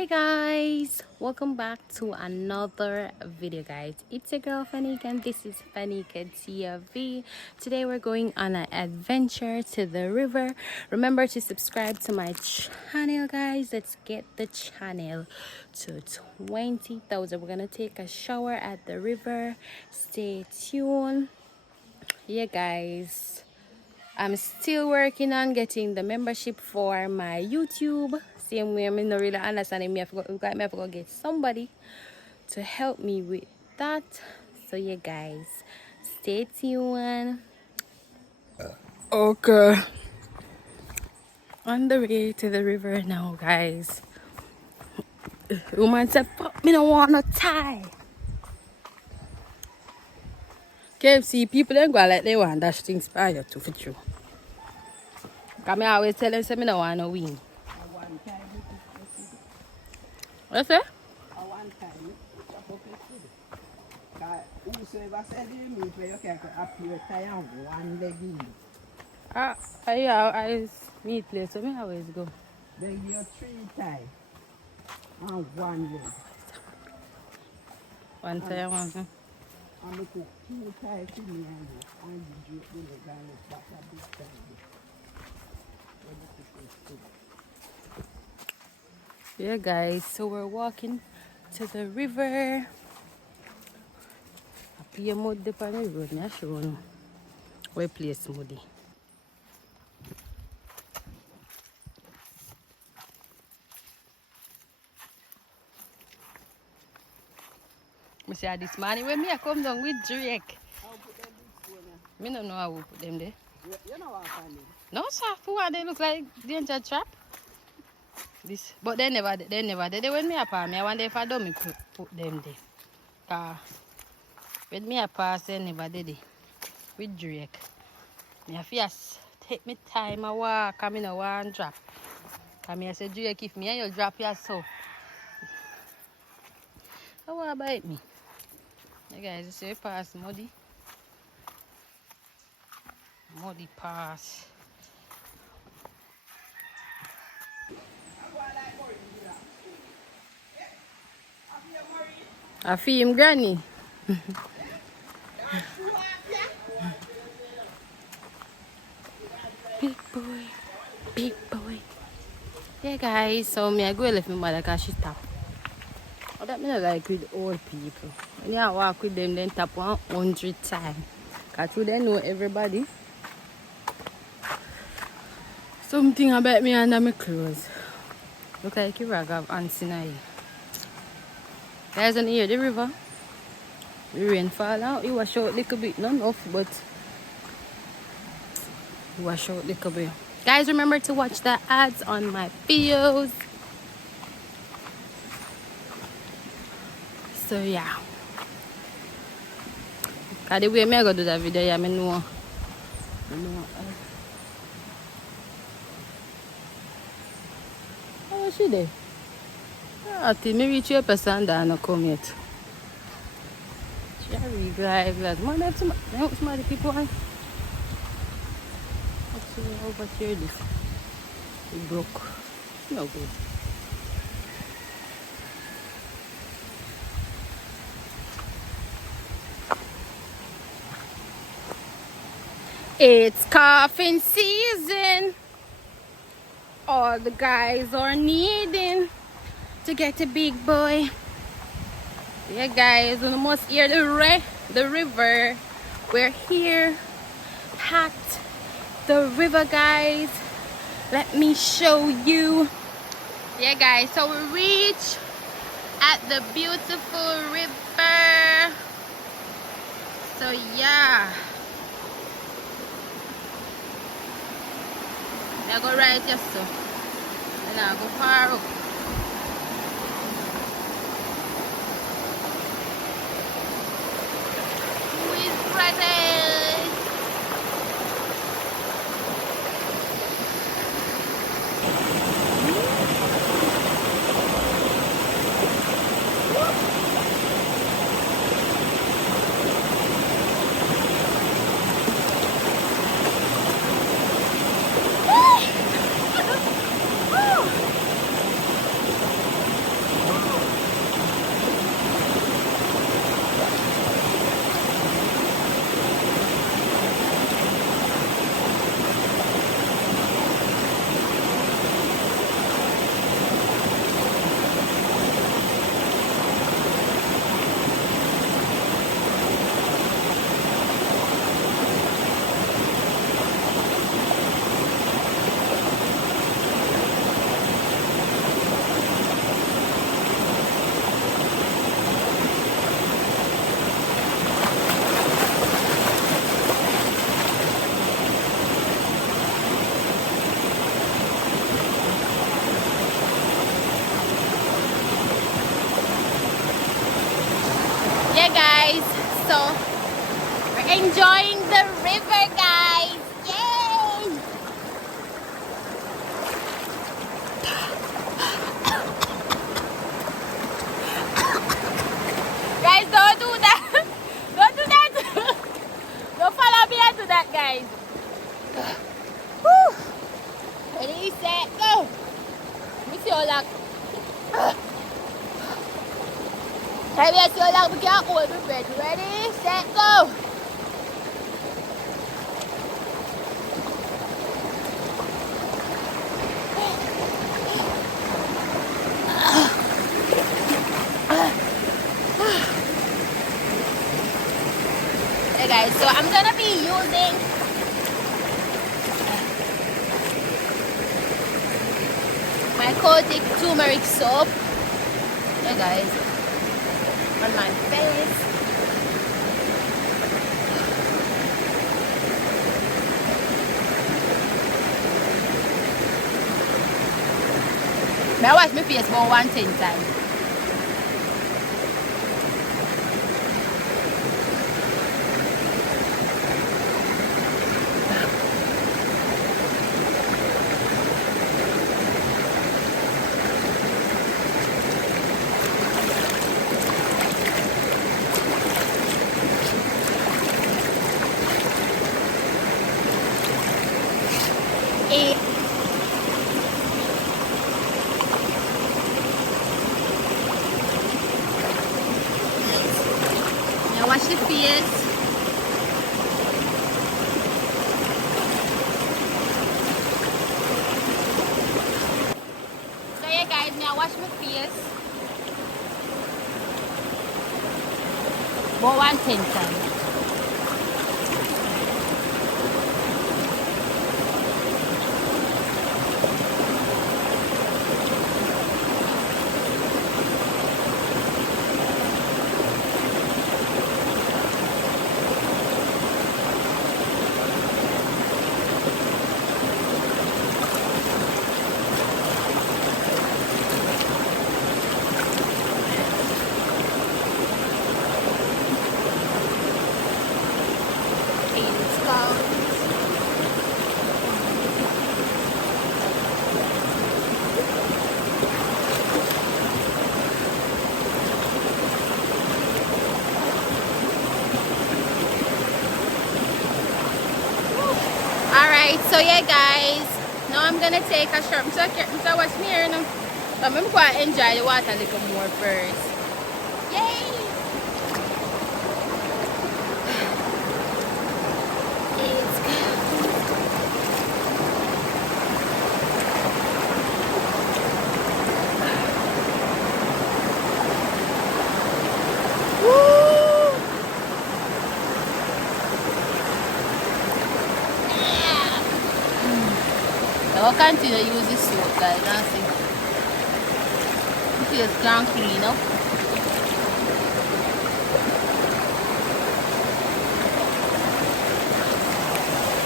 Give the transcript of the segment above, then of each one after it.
Hey guys, welcome back to another video, guys. It's your girl Fanika and this is Fanika TV. Today we're going on an adventure to the river. Remember to subscribe to my channel, guys. Let's get the channel to 20,000. We're gonna take a shower at the river. Stay tuned. Yeah, guys, I'm still working on getting the membership for my YouTube. Same way, I'm not really understanding. I have to go get somebody to help me with that. So yeah, guys, stay tuned. Okay, on the way to the river now, guys. Woman said, "Fuck me, don't want no tie." KFC people ain't go like they want dash things by you to fit you. Cause I always tell them, say me don't want no win. What's that? Whosoever said you meet where you can appear tie on one leg in. I meet place, so I always go. Then you three tie on one leg. One time, one time. And we cook two ties to me and you drape the leg and look back a big time. Yeah, guys, so we're walking to the river. Up here, mud on the road, I'm sure you where place muddy. I say this morning when I come down with Drake. I don't know how we put them there. You know what I mean? No, sir, for what they look like danger trap. This, but they never did. They when me a pass, I wonder if I don't put them there. Cause when me a pass, they never did it with Drake. Me have to take me time a walk, I no want drop. Cause me I say Drake, if me and you drop yourself, how want bite me? You guys, you see we pass muddy pass. I feel him granny. Big boy, big boy. Yeah, guys, so me I go left my mother because she tap. Oh, that me not like with old people. When you walk with them, then tap 100 times. Because they know everybody. Something about me under my clothes. Look like you rag have ants in here. Guys, on here, the river. The rain fall out. It wash out a little bit. Not enough, but it wash out a little bit. Guys, remember to watch the ads on my videos. So, yeah. Because the way I go do that video, yeah, I know. Oh, she there? I think maybe reach your person that not come yet. Cherry glass. Man, that's some other people. Actually, over here, this it broke. No good. It's coffin season. All the guys are needing to get a big boy. Yeah, guys, we must hear the river. We're here at the river, guys. Let me show you. Yeah, guys, so we reach at the beautiful river. So yeah, I go right here, so and I go far up. Who is ready? guys, so we're enjoying the river, guys. Yay! Guys, don't do that. Don't do that. Don't follow me and do that, guys. Woo. Ready, set, go. Let me see how long. Let me see how long we can hold the breath. Ready, set, go. Hey guys, so I'm gonna be using my Kojic turmeric soap. Hey guys, on my face. May I wash my face about 110 times. Now wash the face. So yeah guys, now wash my face. About 110 times. Alright, so yeah guys, now I'm gonna take a shower. So watch me here now. But I'm going to enjoy the water a little more first. Yay! It's good. Woo! I will continue to use this soap, guys. Now see. It feels gone clean up.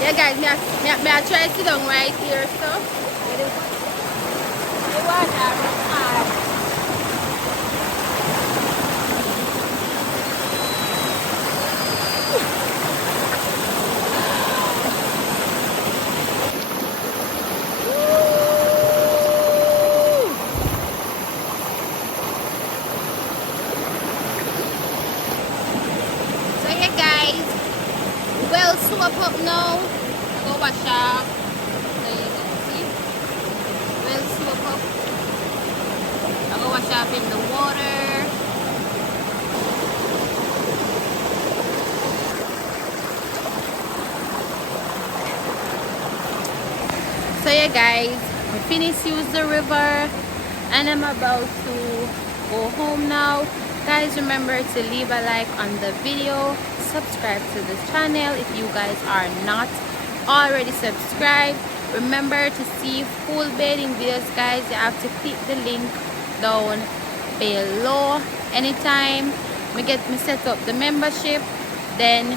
Yeah, guys, me I try to sit down right here, so. The water hard. Well, swap up now. I go wash up. So you can see. Well, swap up. I go wash up in the water. So yeah guys, we finished use the river and I'm about to go home now. Guys, remember to leave a like on the video, subscribe to this channel if you guys are not already subscribed. Remember to see full bathing videos, guys. You have to click the link down below. Anytime we set up the membership, then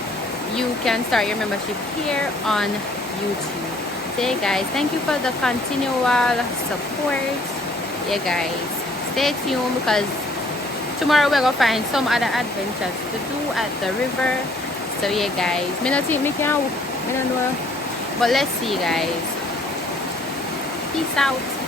you can start your membership here on YouTube. So yeah guys, thank you for the continual support. Yeah guys, stay tuned because tomorrow we're gonna find some other adventures to do at the river. So yeah guys, me not think me can, me don't know, but let's see guys. Peace out.